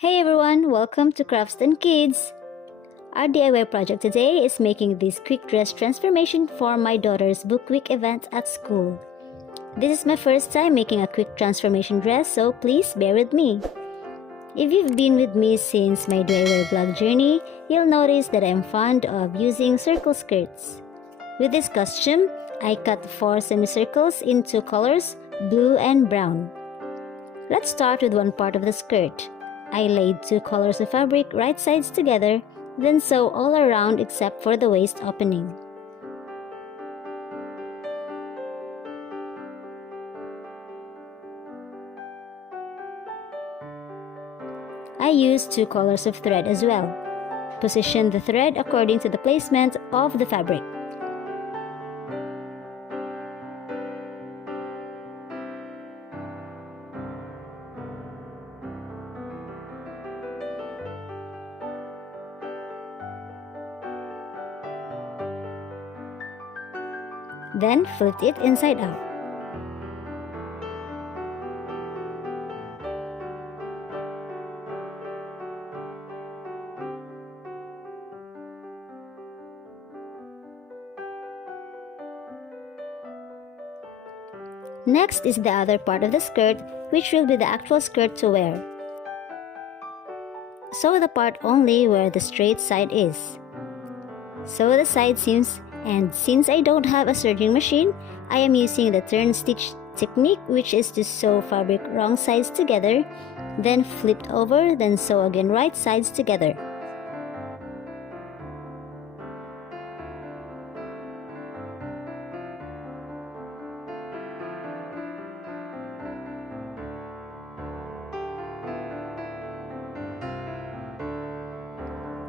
Hey everyone, welcome to Crafts and Kids. Our DIY project today is making this quick dress transformation for my daughter's book week event at school. This is my first time making a quick transformation dress, so please bear with me. If you've been with me since my DIY vlog journey, you'll notice that I'm fond of using circle skirts. With this costume, I cut 4 semicircles in 2 colors, blue and brown. Let's start with one part of the skirt. I laid 2 colors of fabric right sides together, then sew all around except for the waist opening. I used 2 colors of thread as well. Position the thread according to the placement of the fabric. Then flipped it inside out. Next is the other part of the skirt, which will be the actual skirt to wear. Sew the part only where the straight side is. Sew the side seams, and since I don't have a serging machine, I am using the turn stitch technique, which is to sew fabric wrong sides together, then flipped over, then sew again right sides together.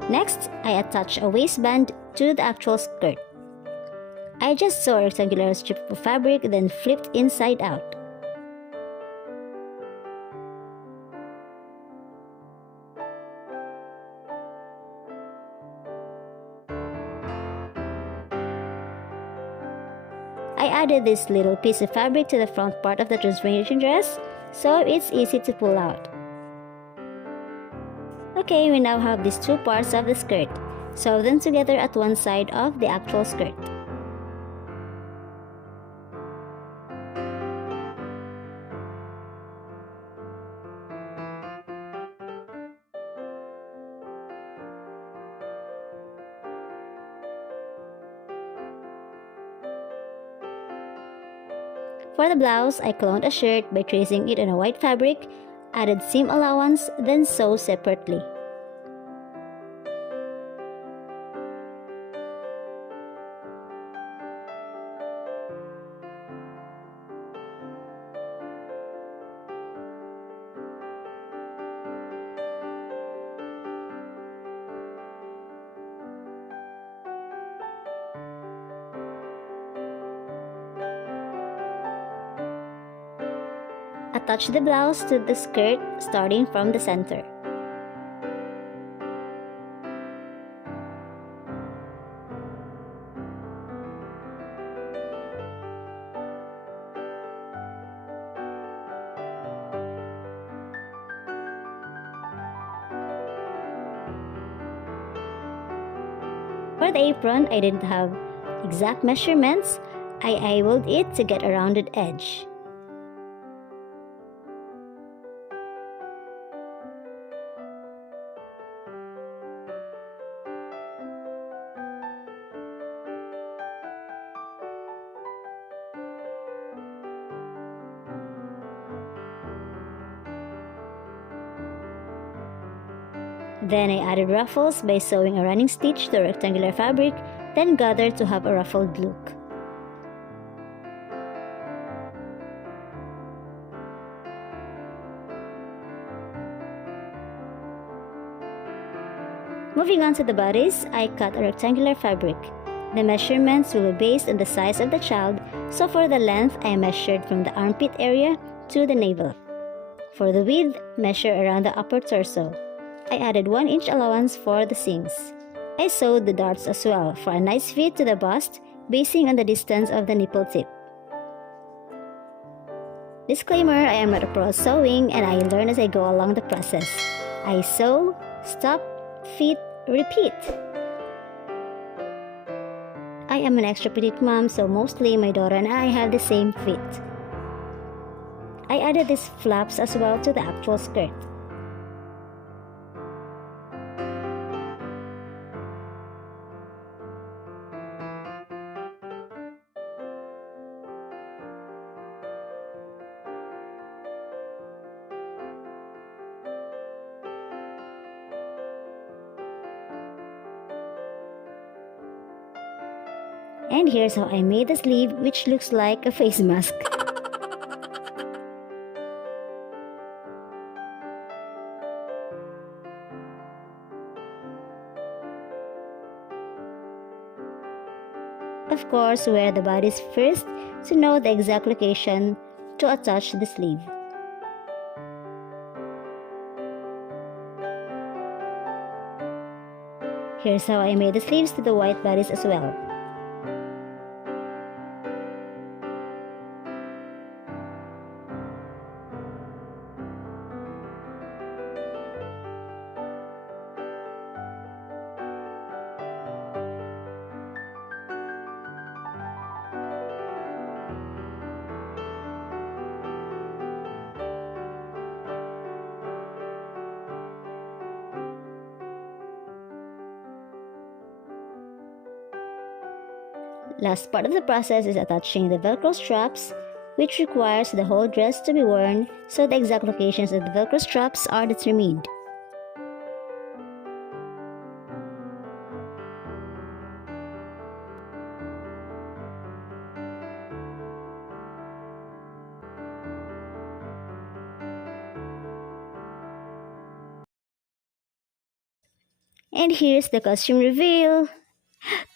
Next, I attach a waistband to the actual skirt. I just sew a rectangular strip of fabric, then flipped inside out. I added this little piece of fabric to the front part of the transformation dress, so it's easy to pull out. Okay, we now have these 2 parts of the skirt. Sew them together at one side of the actual skirt. For the blouse, I cloned a shirt by tracing it on a white fabric, added seam allowance, then sew separately. Attach the blouse to the skirt starting from the center. For the apron, I didn't have exact measurements. I eyeballed it to get a rounded edge. Then I added ruffles by sewing a running stitch to a rectangular fabric, then gathered to have a ruffled look. Moving on to the bodice, I cut a rectangular fabric. The measurements will be based on the size of the child, so for the length, I measured from the armpit area to the navel. For the width, measure around the upper torso. I added 1 inch allowance for the seams. I sewed the darts as well for a nice fit to the bust, basing on the distance of the nipple tip. Disclaimer, I am not a pro at sewing and I learn as I go along the process. I sew, stop, fit, repeat. I am an extra petite mom, so mostly my daughter and I have the same fit. I added these flaps as well to the actual skirt. And here's how I made the sleeve, which looks like a face mask. Of course, wear the bodice first to know the exact location to attach the sleeve. Here's how I made the sleeves to the white bodice as well. Last part of the process is attaching the Velcro straps, which requires the whole dress to be worn so the exact locations of the Velcro straps are determined. And here's the costume reveal.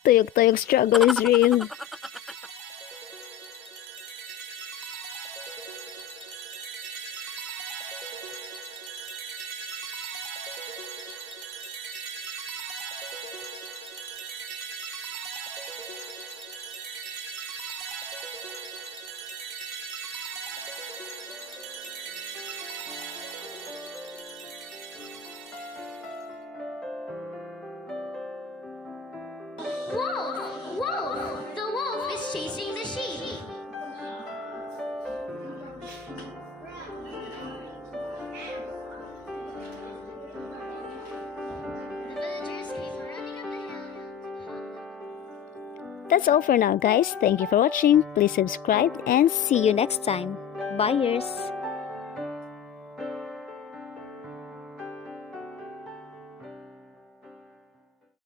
Tuyok-tuyok struggle is real. Wolf! Wolf! The wolf is chasing the sheep. The villagers came running up the hill. That's all for now, guys. Thank you for watching. Please subscribe and see you next time. Bye, yours.